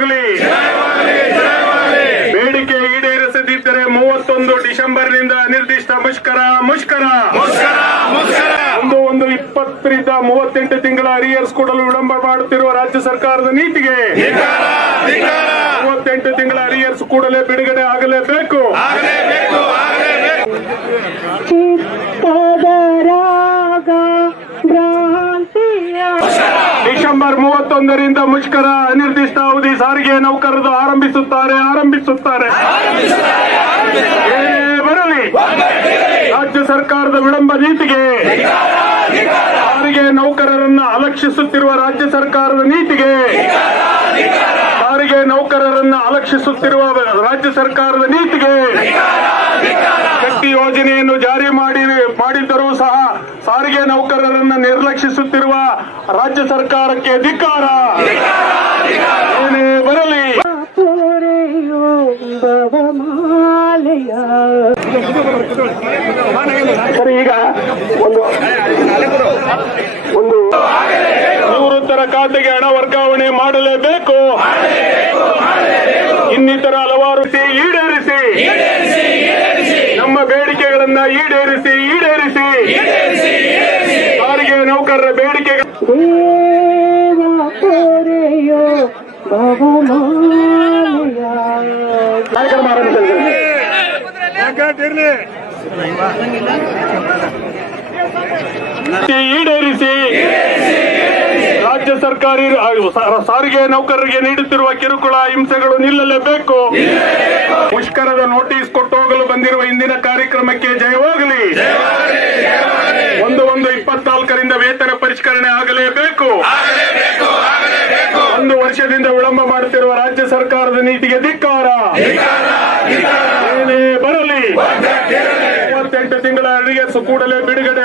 ಜಯವಾಗಲಿ. ಬೇಡಿಕೆ ಈಡೇರಿಸದಿದ್ದರೆ ಮೂವತ್ತೊಂದು ಡಿಸೆಂಬರ್ನಿಂದ ನಿರ್ದಿಷ್ಟ ಮುಷ್ಕರ ಮುಷ್ಕರ. ಒಂದು ಒಂದು, ಇಪ್ಪತ್ತರಿಂದ ಮೂವತ್ತೆಂಟು ತಿಂಗಳ ಅರಿಯರ್ಸ್ ಕೊಡಲು ವಿಳಂಬ ಮಾಡುತ್ತಿರುವ ರಾಜ್ಯ ಸರ್ಕಾರದ ನೀತಿಗೆ ಮೂವತ್ತೆಂಟು ತಿಂಗಳ ಅರಿಯರ್ಸ್ ಕೂಡಲೇ ಬಿಡುಗಡೆ ಆಗಲೇಬೇಕು. ಚಿತ್ತದರಾಗ ಭ್ರಾಂತಿಯ ಡಿಸೆಂಬರ್ ಮೂವತ್ತೊಂದರಿಂದ ಮುಷ್ಕರ ಅನಿರ್ದಿಷ್ಟ ಅವಧಿ ಸಾರಿಗೆ ನೌಕರರು ಆರಂಭಿಸುತ್ತಾರೆ ಆರಂಭಿಸುತ್ತಾರೆ. ಬರಲಿ, ರಾಜ್ಯ ಸರ್ಕಾರದ ವಿಳಂಬ ನೀತಿಗೆ ಸಾರಿಗೆ ನೌಕರರನ್ನ ಅಲಕ್ಷಿಸುತ್ತಿರುವ ರಾಜ್ಯ ಸರ್ಕಾರದ ನೀತಿಗೆ ಸಾರಿಗೆ ನೌಕರರನ್ನ ಅಲಕ್ಷಿಸುತ್ತಿರುವ ರಾಜ್ಯ ಸರ್ಕಾರದ ನೀತಿಗೆ ನೌಕರರನ್ನ ನಿರ್ಲಕ್ಷಿಸುತ್ತಿರುವ ರಾಜ್ಯ ಸರ್ಕಾರಕ್ಕೆ ಧಿಕ್ಕಾರ. ಏನೇ ಬರಲಿ. ಸರಿ, ಈಗ ಒಂದು ಒಂದು ನಿವೃತ್ತರ ಖಾತೆಗೆ ಹಣ ವರ್ಗಾವಣೆ ಮಾಡಲೇಬೇಕು. ಇನ್ನಿತರ ಹಲವಾರು ಈಡೇರಿಸಿ. ನಮ್ಮ ಬೇಡಿಕೆಗಳನ್ನ ಈಡೇರಿಸಿ ಈಡೇರಿಸಿ. ನೌಕರರ ಬೇಡಿಕೆ ಈಡೇರಿಸಿ ರಾಜ್ಯ ಸರ್ಕಾರಿ ಸಾರಿಗೆ ನೌಕರರಿಗೆ ನೀಡುತ್ತಿರುವ ಕಿರುಕುಳ ಹಿಂಸೆಗಳು ನಿಲ್ಲಲೇಬೇಕು. ಮುಷ್ಕರದ ನೋಟಿಸ್ ಕೊಟ್ಟು ಹೋಗಲು ಬಂದಿರುವ ಇಂದಿನ ಕಾರ್ಯಕ್ರಮಕ್ಕೆ ಜಯವಾಗಲಿ ಒಂದು ಒಂದು ಇಪ್ಪತ್ನಾಲ್ಕರಿಂದ ವೇತನ ಪರಿಷ್ಕರಣೆ ಆಗಲೇಬೇಕು. ಒಂದು ವರ್ಷದಿಂದ ವಿಳಂಬ ಮಾಡುತ್ತಿರುವ ರಾಜ್ಯ ಸರ್ಕಾರದ ನೀತಿಗೆ ಧಿಕ್ಕಾರ. ಏನೇ ಬರಲಿ. ಮೂವತ್ತೆಂಟು ತಿಂಗಳ ಅಡಿಗೆ ಕೂಡಲೇ ಬಿಡುಗಡೆ.